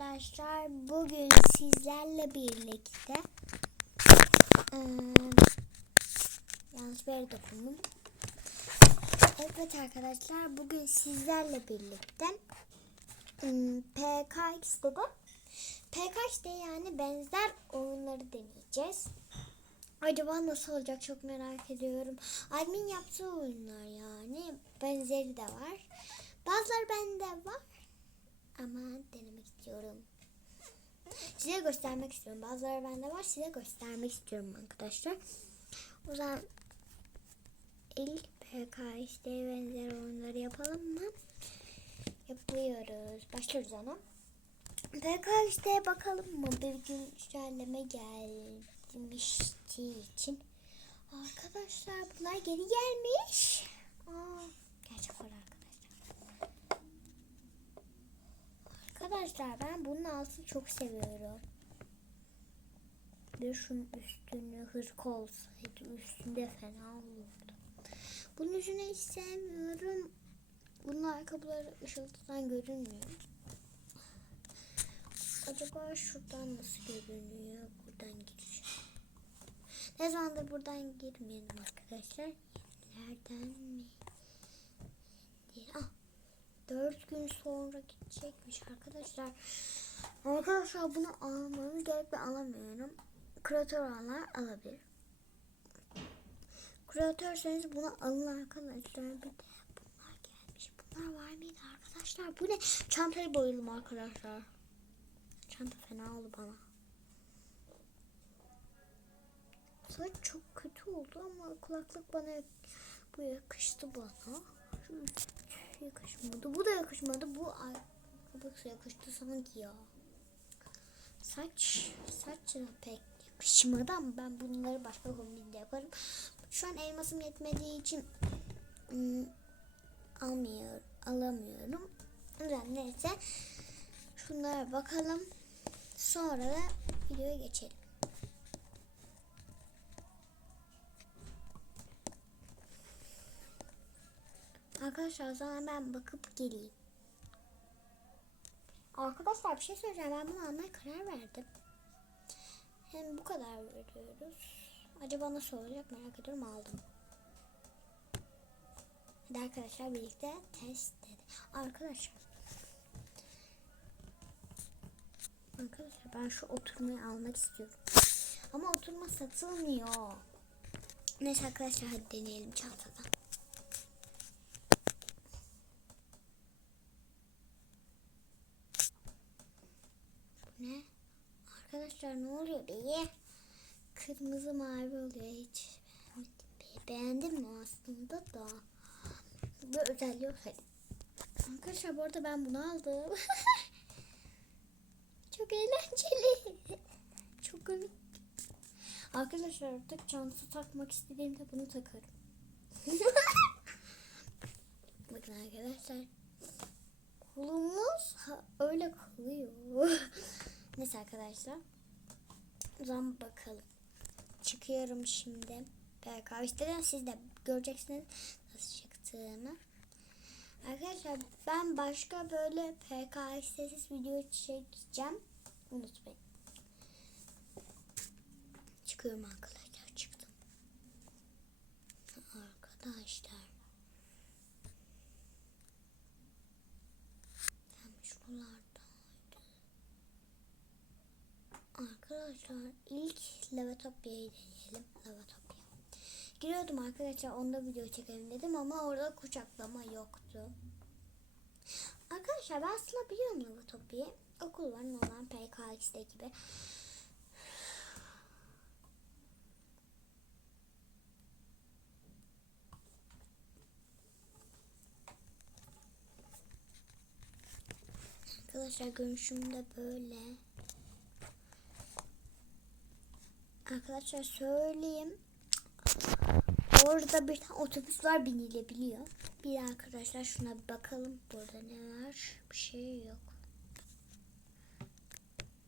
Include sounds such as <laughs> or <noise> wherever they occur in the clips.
arkadaşlar bugün sizlerle birlikte eee yanlış bir yere dokundum. Evet arkadaşlar bugün sizlerle birlikte ım, PKX'de de yani benzer oyunları deneyeceğiz. Acaba nasıl olacak çok merak ediyorum. Admin yaptığı oyunlar yani benzeri de var. Bazıları bende var ama denemek istiyorum. Size göstermek istiyorum. Bazıları bende var. Size göstermek istiyorum arkadaşlar. O zaman ilk PKX'de benzer oyunları yapalım mı? Yapıyoruz. Başlıyoruz ona. PKX'de bakalım mı? Bir gün güncelleme gelmişti için. Arkadaşlar bunlar geri gelmiş. Aa, gerçek var arkadaşlar. Ben bunun altını çok seviyorum. Bir şunun üstüne hırka olsaydı üstünde fena olurdu. Bunun yüzünü hiç sevmiyorum. Bunun ayakkabıları ışıltıdan görünmüyor. Acaba şuradan nasıl görünüyor? Buradan gireceğim. Ne zamandır buradan girmeyelim arkadaşlar. Nereden mi? Ah, dört gün sonra gidecekmiş arkadaşlar. Arkadaşlar bunu almanız gerek ben alamıyorum. Kreatör alanlar alabilir. Kreatörseniz bunu alın arkadaşlar. Bir de bunlar gelmiş. Bunlar var mıydı arkadaşlar? Bu ne? Çantayı boyadım arkadaşlar. Çanta fena oldu bana. Saç çok kötü oldu ama kulaklık bana bu yakıştı bana. Şu yakışmadı. Bu da yakışmadı. Bu ayakkabısı yakıştı sanki ya. Saç, saç pek yakışmadı ama ben bunları başka kombinde yaparım. Şu an elmasım yetmediği için ım, almıyor, alamıyorum. Yüzden neyse şunlara bakalım. Sonra da videoya geçelim. Arkadaşlar o zaman ben bakıp geleyim. Arkadaşlar bir şey söyleyeceğim. Ben bunu almaya karar verdim. Hem bu kadar veriyoruz. Acaba nasıl olacak merak ediyorum aldım. Hadi arkadaşlar birlikte test edelim. Arkadaşlar. Arkadaşlar ben şu oturmayı almak istiyorum. Ama oturma satılmıyor. Neyse arkadaşlar hadi deneyelim çantadan. Bu ne? Arkadaşlar ne oluyor be? Kırmızı mavi oluyor hiç. Beğendim mi aslında da. Bu özelliği yok. Hadi. Arkadaşlar bu arada ben bunu aldım. <laughs> Çok eğlenceli. Çok komik. Arkadaşlar artık çantası takmak istediğimde bunu takarım. <laughs> Bakın arkadaşlar. Kolumuz öyle kalıyor. <laughs> Neyse arkadaşlar. O zaman bakalım. Çıkıyorum şimdi. PK işte siz de göreceksiniz nasıl çıktığını. Arkadaşlar ben başka böyle PK sessiz video çekeceğim. Unutmayın. Çıkıyorum arkadaşlar. Çıktım. Arkadaşlar. Hem şuralardaydı. Arkadaşlar ilk Levatopya'yı deneyelim. Levatopya. Giriyordum arkadaşlar onda video çekelim dedim ama orada kucaklama yoktu. Arkadaşlar ben aslında biliyorum Levatopya'yı. Okul var olan PKX'de gibi. Arkadaşlar görünüşüm de böyle. Arkadaşlar söyleyeyim. Orada bir tane otobüs var binilebiliyor. Bir arkadaşlar şuna bir bakalım. Burada ne var? Bir şey yok.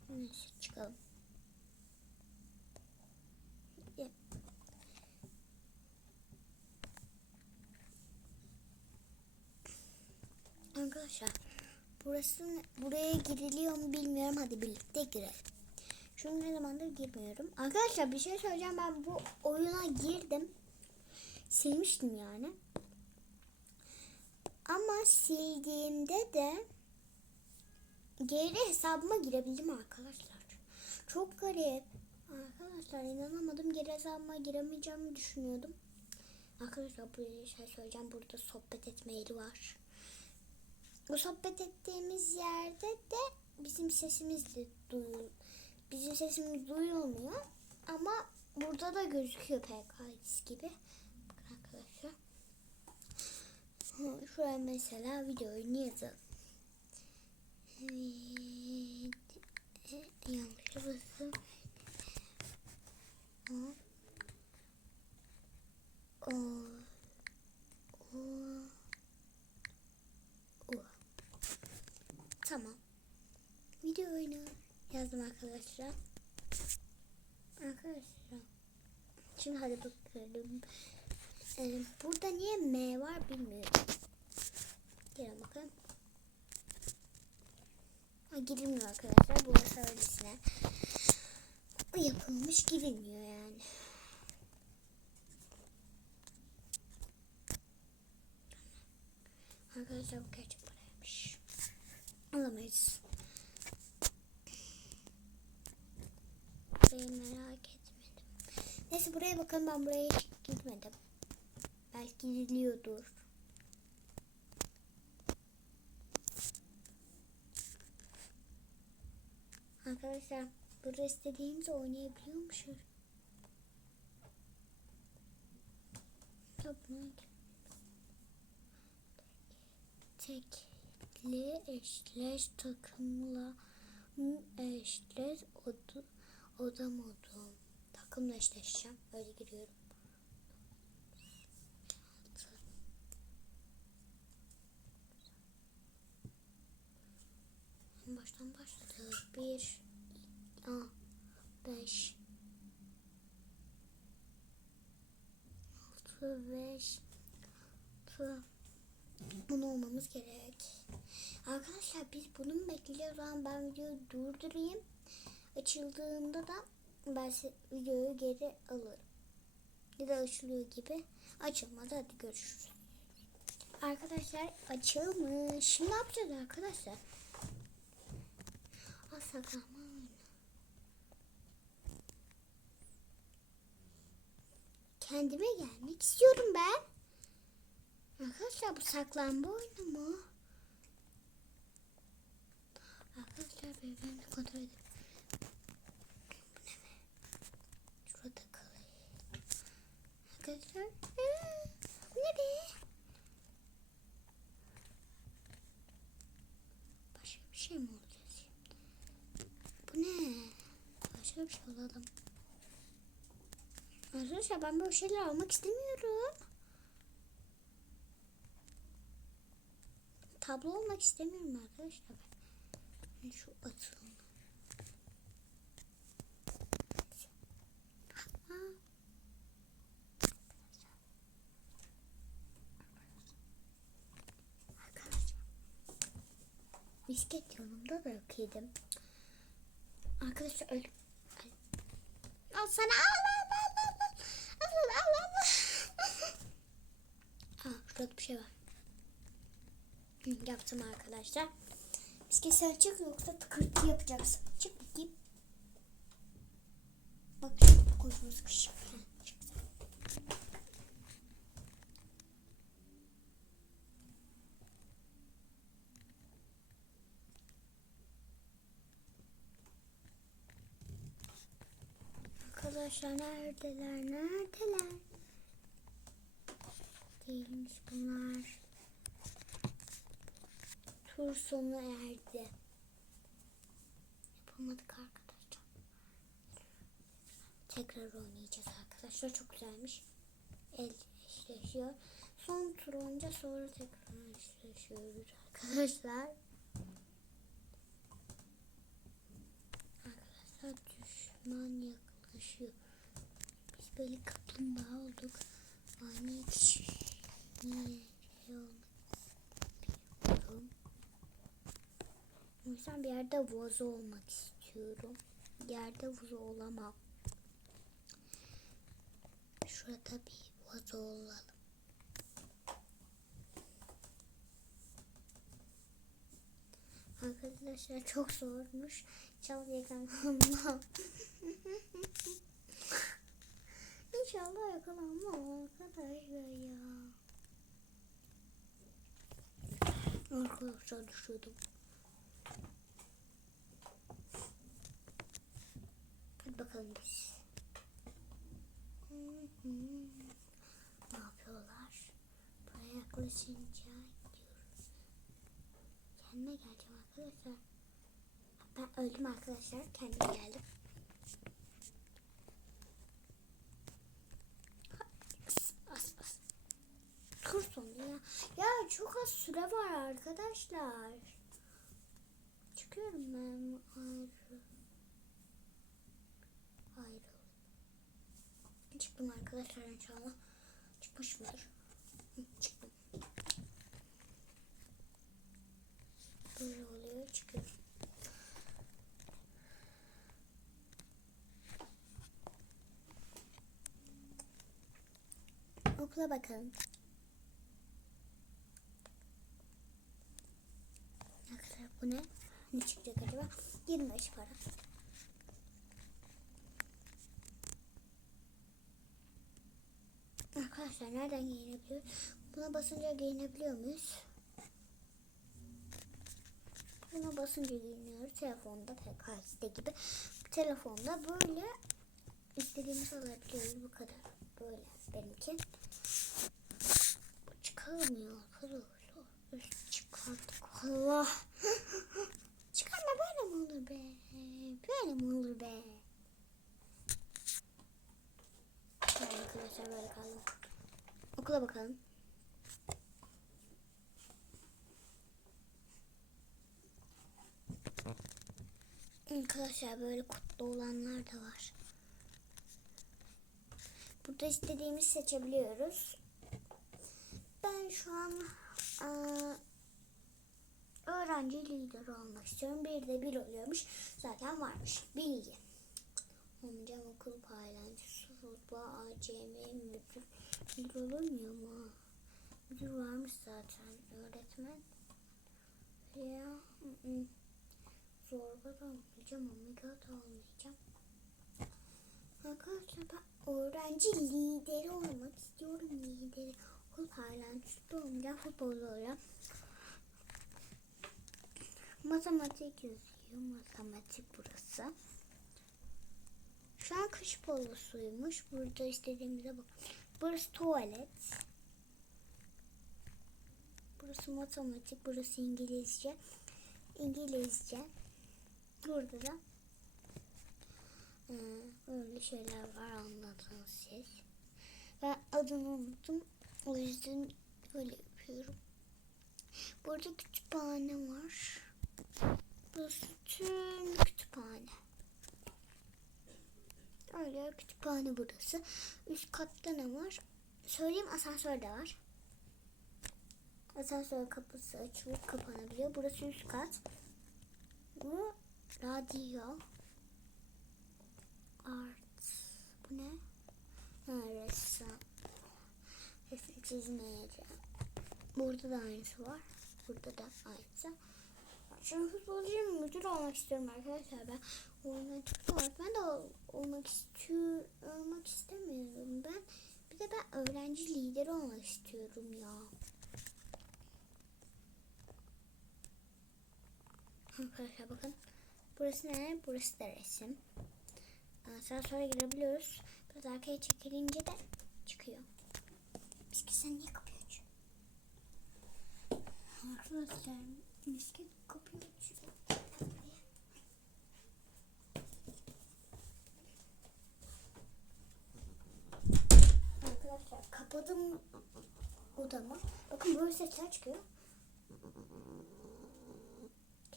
Neyse çıkalım. Arkadaşlar burası buraya giriliyor mu bilmiyorum. Hadi birlikte girelim. Şunu ne zamandır girmiyorum. Arkadaşlar bir şey söyleyeceğim. Ben bu oyuna girdim. Silmiştim yani. Ama sildiğimde de geri hesabıma girebildim arkadaşlar. Çok garip. Arkadaşlar inanamadım. Geri hesabıma giremeyeceğimi düşünüyordum. Arkadaşlar buraya şey söyleyeceğim. Burada sohbet etme yeri var. Bu sohbet ettiğimiz yerde de bizim sesimiz de duyul bizim sesimiz duyulmuyor ama burada da gözüküyor PKS gibi. Bakın arkadaşlar. Şuraya mesela videoyu yazalım. Evet. Yanlış. Hı. O. O. O. Tamam. Video oyunu yazdım arkadaşlar. Arkadaşlar. Şimdi hadi bakalım. Ee, burada niye M var bilmiyorum. Gelin bakalım. Girilmiyor arkadaşlar. Burası öylesine yapılmış girilmiyor yani. Arkadaşlar bu gerçek paraymış. Alamayız. Neyse buraya bakalım ben buraya gitmedim. Belki gidiliyordur. Arkadaşlar burada istediğimizi oynayabiliyormuşuz. Yapmak. Tekli eşleş takımla eşleş oda, oda modu. Takımla eşleşeceğim. Öyle giriyorum. Baştan başladı. Bir, a, beş, altı, beş, altı. Bunu olmamız gerek. Arkadaşlar biz bunu bekliyoruz? Ben videoyu durdurayım. Açıldığında da ben videoyu geri alırım. Ya da açılıyor gibi. Açılmadı. Hadi görüşürüz. Arkadaşlar açılmış. Şimdi ne yapacağız arkadaşlar? Oyunu. Kendime gelmek istiyorum ben. Arkadaşlar bu saklanma oyunu mu? Arkadaşlar ben kontrol edeyim. Bu ne be? Şurada kalayım. Arkadaşlar. Aa, ne be? Başka bir şey mi olacağız şimdi? Bu ne? Başka bir şey olalım. Arkadaşlar ben böyle şeyler almak istemiyorum. Tablo olmak istemiyorum arkadaşlar. Şu atılma. Bunda da yok yedim. Arkadaşlar öyle. Al sana al al al al al. Al al al al. Aa şurada bir şey var. Hı, yaptım arkadaşlar. Bisküvi sen çık yoksa tıkırtı yapacaksın. Çık bakayım. Bak koşması kışık. Arkadaşlar neredeler? Neredeler? Değilmiş bunlar. Tur sonu erdi. Yapamadık arkadaşlar. Tekrar oynayacağız arkadaşlar. Çok güzelmiş. El eşleşiyor. Son tur olunca sonra tekrar eşleşiyoruz arkadaşlar. Arkadaşlar düşman yaklaşıyor. Biz böyle kaplumbağa olduk. Ani kişi niye şey olmak istiyorum. O yüzden bir yerde vazo olmak istiyorum. Yerde vazo olamam. Şurada bir vazo olalım. Arkadaşlar çok zormuş. <laughs> İnşallah yakalanmam. İnşallah yakalanmam arkadaşlar ya. Arkadaşlar düşürdüm. Hadi bakalım biz. Ne yapıyorlar? Buraya yaklaşınca. Kendime geleceğim arkadaşlar. Ben öldüm arkadaşlar. Kendime geldim. Bas bas. Tur sonunda ya. Ya çok az süre var arkadaşlar. Çıkıyorum ben. Ayrı. Ayrı. Çıktım arkadaşlar inşallah. Çıkmış mıdır? Çıktım. Böyle oluyor çıkıyorum. Okula bakalım. Arkadaşlar bu ne? Ne çıkacak acaba? 25 para. Arkadaşlar nereden giyinebiliyor? Buna basınca giyinebiliyor muyuz? Buna basınca giyiniyoruz. Telefonda PKS'de gibi. Telefonda böyle istediğimizi alabiliyoruz. Bu kadar. Böyle benimki. Çıkarmıyor arkadaşlar. Üst çıkarttık. Allah. <laughs> Çıkarma böyle mi olur be? Böyle mi olur be? Arkadaşlar böyle kaldım. Okula bakalım. Arkadaşlar böyle kutlu olanlar da var. Burada istediğimizi seçebiliyoruz. Ben şu an eee, öğrenci lideri olmak istiyorum. Bir de bir oluyormuş. Zaten varmış. Bilgi. Amcam okul paylaşıcısı, futbol, ACM, müdür. Müdür olmuyor mu? Müdür varmış zaten. Öğretmen. Ya. Zorba da olmayacağım, omega da olmayacağım. Arkadaşlar ben öğrenci lideri olmak istiyorum. Lideri. Okul paylaşıcısı olmayacağım. Futbolda olacağım. Matematik yazıyor. Matematik burası. Şu an kış polosuymuş. Burada istediğimize bak. Burası tuvalet. Burası matematik. Burası İngilizce. İngilizce. Burada da e, öyle şeyler var anladınız siz. Ben adını unuttum. O yüzden öyle yapıyorum. Burada kütüphane var. Burası tüm kütüphane. Öyle kütüphane burası. Üst katta ne var? Söyleyeyim asansör de var. Asansör kapısı açılıp kapanabiliyor. Burası üst kat. Bu radyo. Art. Bu ne? Ha, ressam. Resim çizmeyeceğim. Burada da aynısı var. Burada da aynısı. Şimdi futbolcu müdür olmak istiyorum arkadaşlar. Ben oyuncu olarak ben de ol- olmak istiyor olmak istemiyorum ben. Bir de ben öğrenci lideri olmak istiyorum ya. Arkadaşlar bakın. Burası ne? Burası da resim. Asansöre girebiliyoruz. Biraz arkaya çekilince de çıkıyor. Bisküvi sen niye kapıyı açıyorsun? Arkadaşlar bisküvi kapıyı açıyor. Arkadaşlar kapadım odamı. Bakın böyle sesler çıkıyor.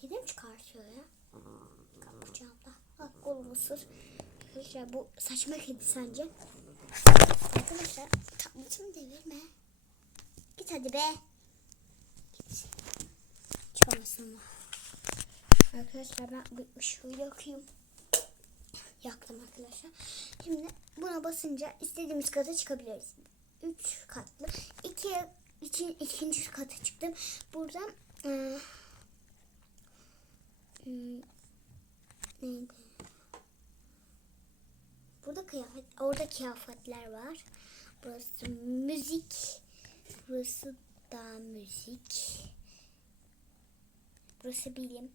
Kedi mi çıkartıyor ya? Kapacağım da. Bak kolumu sır. Arkadaşlar bu saçma kedi sence? Arkadaşlar tabletimi devirme. Git hadi be. Git. Çıkamazsın ama. Arkadaşlar ben bu ışığı yakayım. Yaktım arkadaşlar. Şimdi buna basınca istediğimiz kata çıkabiliriz. 3 katlı. 2 iki, ikinci kata çıktım. Buradan e, hmm, neydi? Burada kıyafet, orada kıyafetler var. Burası müzik. Burası da müzik. Burası bilim.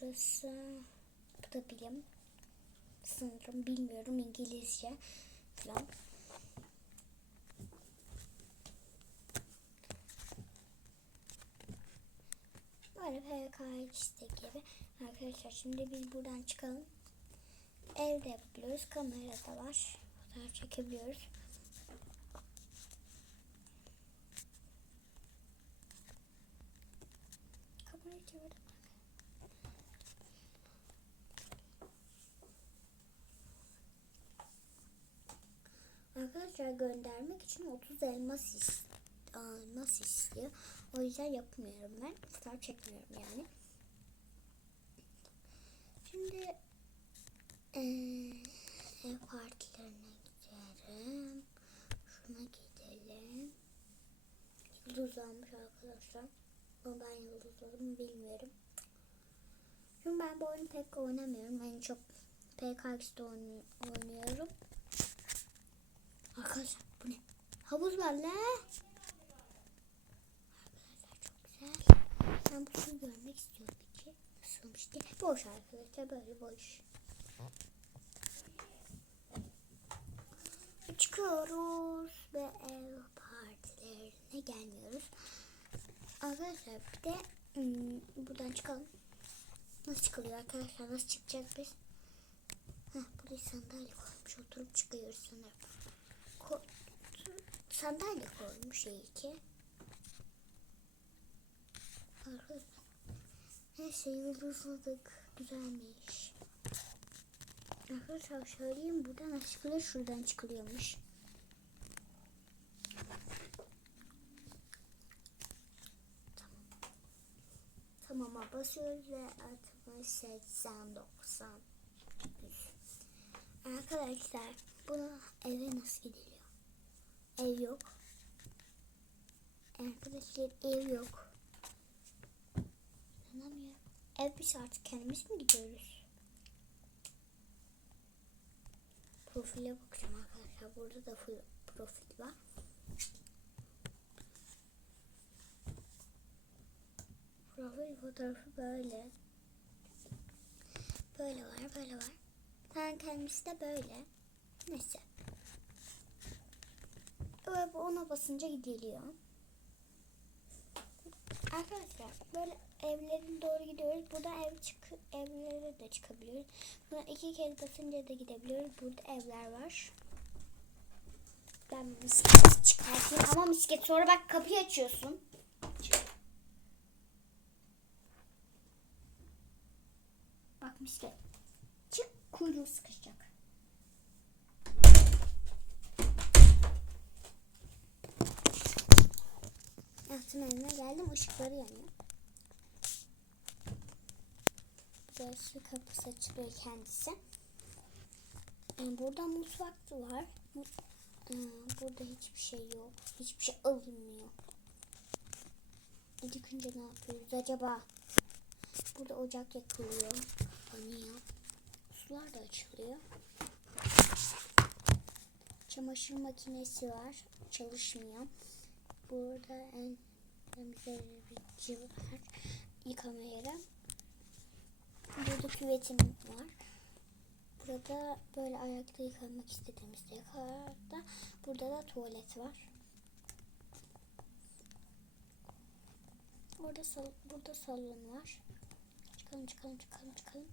Burası bu da bilim. Sanırım bilmiyorum İngilizce falan. Böyle PKX'de gibi. Arkadaşlar şimdi biz buradan çıkalım. Evde yapabiliyoruz. Kamera da var. Fotoğraf çekebiliyoruz. Kamerayı çevirdim. Arkadaşlar göndermek için 30 elmas, is elmas istiyor. O yüzden yapmıyorum ben. Fotoğraf çekmiyorum yani. Şimdi eee, ev partilerine gidelim. Şuna gidelim. Yıldız almış arkadaşlar. Ama ben yıldızlarımı bilmiyorum. Çünkü ben bu oyunu pek oynamıyorum. En çok PKX'de oynuyorum. Arkadaşlar bu ne? Havuz var la. Arkadaşlar çok güzel. Ben bu suyu görmek istiyorum Nasılmış diye. Boş arkadaşlar böyle boş. Çıkıyoruz ve ev partilerine gelmiyoruz. Arkadaşlar bir de hmm, buradan çıkalım. Nasıl çıkılıyor arkadaşlar? Nasıl çıkacağız biz? Heh, buraya sandalye koymuş. Oturup çıkıyoruz sanırım. Ko sandalye koymuş iyi ki. Arkadaşlar. Neyse yıldızladık. Güzelmiş. Arkadaşlar söyleyeyim buradan aşkıyla şuradan çıkılıyormuş. Tamama basıyoruz ve 60, 80, 90, 100. Arkadaşlar bunu eve nasıl gidiliyor? Ev yok. Arkadaşlar ev yok. İnanamıyorum. Ev biz artık kendimiz mi gidiyoruz? Profile bakacağım arkadaşlar. Burada da full profil var. Profil fotoğrafı böyle. Böyle var, böyle var. Ben kendisi de böyle. Neyse. Ve bu ona basınca gidiliyor. Arkadaşlar böyle evlerin doğru gidiyoruz. Burada ev çık evlere de çıkabiliyoruz. Buna iki kez basınca da gidebiliyoruz. Burada evler var. Ben misket çıkartayım ama misket sonra bak kapıyı açıyorsun. Bak misket. Çık kuyruğu sıkışacak. Yattım evime geldim ışıkları yanıyor. Burası kapısı açılıyor kendisi. Yani burada mutfak var. Ee, Burada hiçbir şey yok. Hiçbir şey alınmıyor. İlk önce ne yapıyoruz acaba? Burada ocak yakılıyor. Yanıyor. Sular da açılıyor. Çamaşır makinesi var. Çalışmıyor. Burada en temizleyici var. Yıkama yeri. Burada küvetim var. Burada böyle ayakta yıkanmak istediğimizde yıkarda. Burada da tuvalet var. Burada sal burada salon var. Çıkalım çıkalım çıkalım çıkalım.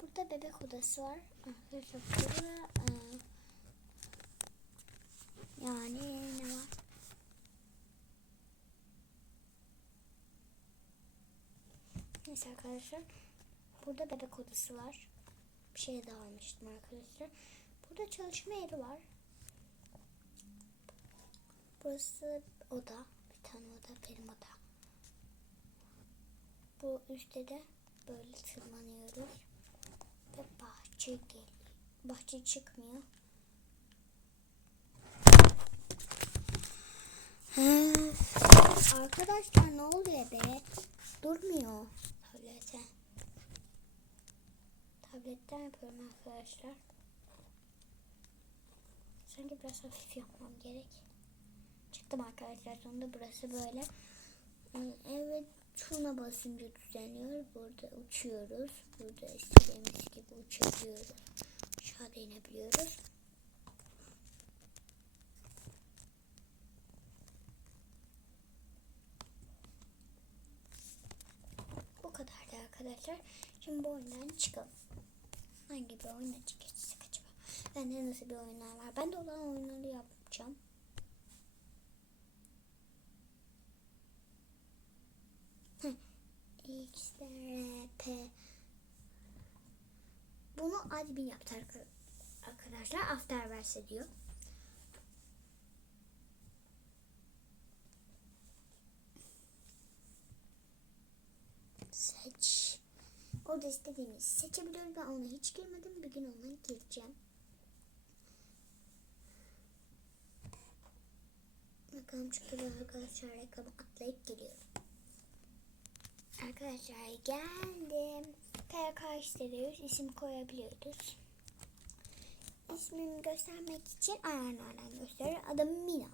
Burada bebek odası var. Burada yani ne var? Neyse arkadaşlar. Burada bebek odası var. Bir şey daha almıştım arkadaşlar. Burada çalışma yeri var. Burası oda. Bir tane oda. Benim oda. Bu üstte de böyle tırmanıyoruz. Ve bahçe geliyor. Bahçe çıkmıyor. Arkadaşlar ne oluyor be? Durmuyor tablete. Tabletten yapıyorum arkadaşlar. Sanki biraz hafif yapmam gerek. Çıktım arkadaşlar sonunda burası böyle. Ee, Evet şuna basınca düzeniyor. Burada uçuyoruz. Burada istediğimiz gibi uçabiliyoruz. Aşağıda inebiliyoruz. Bu kadardı arkadaşlar. Şimdi bu oyundan çıkalım. Hangi bir oyuna geçsek acaba? Bende nasıl bir oyunlar var? Bende olan oyunları yapacağım. Heh, XRP Bunu admin yaptı arka- arkadaşlar. Afterverse diyor. Seç. Orada istediğimizi seçebiliyoruz. Ben ona hiç girmedim. Bir gün ona gireceğim. Bakalım çıkıyor arkadaşlar. Reklamı atlayıp geliyorum. Arkadaşlar geldim. PK istediyoruz. isim koyabiliyoruz. İsmimi göstermek için ayarlardan gösteriyor. Adım Mina.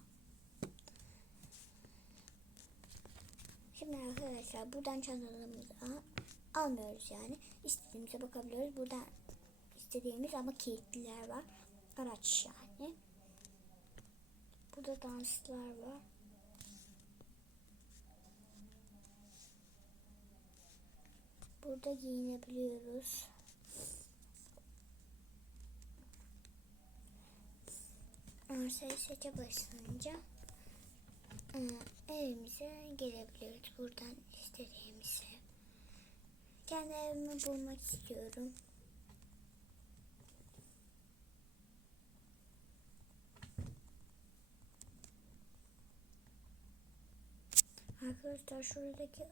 Şimdi arkadaşlar buradan çantalarımızı al- almıyoruz yani. İstediğimize bakabiliyoruz. Buradan istediğimiz ama kilitliler var. Araç yani. Burada danslar var. Burada giyinebiliyoruz. Arsayı seçe başlayınca e, evimize gelebiliyoruz. Buradan istediğimiz ev. Kendi evimi bulmak istiyorum. Arkadaşlar şuradaki ad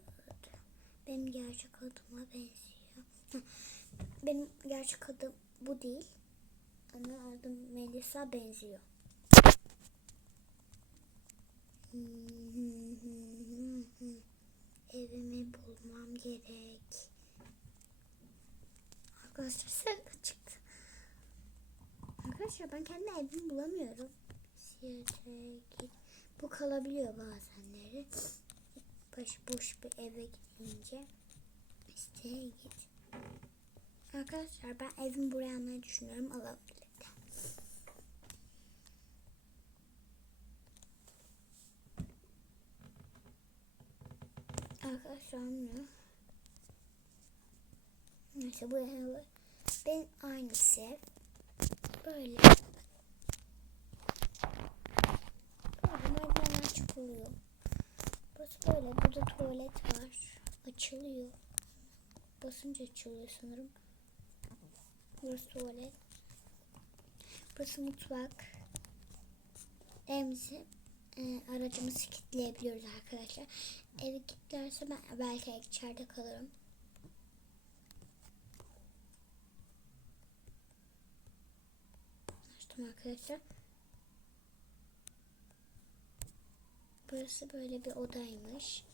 benim gerçek adıma benziyor. <laughs> Benim gerçek adım bu değil. Ama adım Melisa benziyor. <laughs> Evimi bulmam gerek. De çıktı. Arkadaşlar ben kendi evimi bulamıyorum. Siyete git. Bu kalabiliyor bazenleri. Boş boş bir eve gidince siteye git. Arkadaşlar ben evimi buraya almayı düşünüyorum. Alabilirim. Arkadaşlar olmuyor. Neyse bu ben aynısı. Böyle. Böyle merdivenler çıkılıyor. Burası böyle. Burada tuvalet var. Açılıyor. Basınca açılıyor sanırım. Burası tuvalet. Burası mutfak. Evimizi e, aracımızı kilitleyebiliyoruz arkadaşlar. Evi kilitlerse ben belki içeride kalırım. Açtım arkadaşlar. Burası böyle bir odaymış.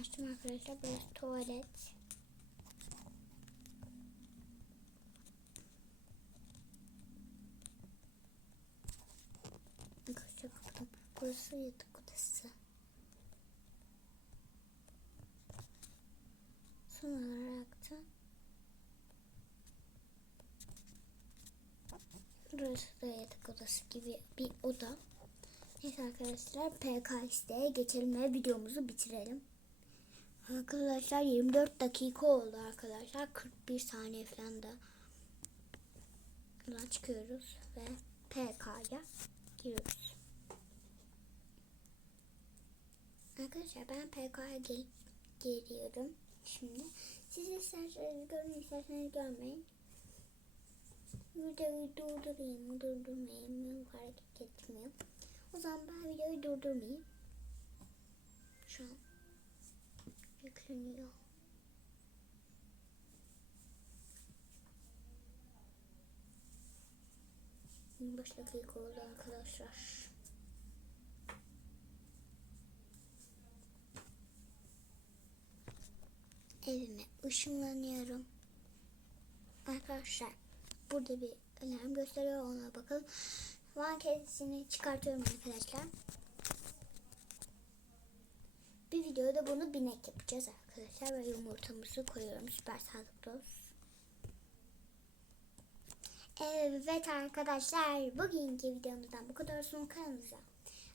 Açtım arkadaşlar. Burası tuvalet. Arkadaşlar baktım. Burası yatak odası. Son olarak da burası da yatak odası gibi bir oda. Neyse arkadaşlar PKX'de geçelim ve videomuzu bitirelim. Arkadaşlar 24 dakika oldu arkadaşlar. 41 saniye falan da Buradan çıkıyoruz ve PK'ya giriyoruz. Arkadaşlar ben PK'ya gelip geliyorum şimdi. Siz isterseniz görün isterseniz görmeyin. videoyu durdurayım durdurmayayım mı fark etmiyor. O zaman ben videoyu durdurmayayım. Şu an yükleniyor. 25 dakika oldu arkadaşlar. Evime ışınlanıyorum. Arkadaşlar burada bir alarm gösteriyor ona bakalım. Van kedisini çıkartıyorum arkadaşlar. Bir videoda bunu binek yapacağız arkadaşlar ve yumurtamızı koyuyorum. Süper sağlıklı olsun. Evet arkadaşlar bugünkü videomuzdan bu kadar olsun kanalımıza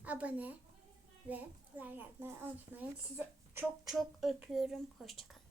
abone ve like yapmayı unutmayın. Sizi çok çok öpüyorum. Hoşçakalın.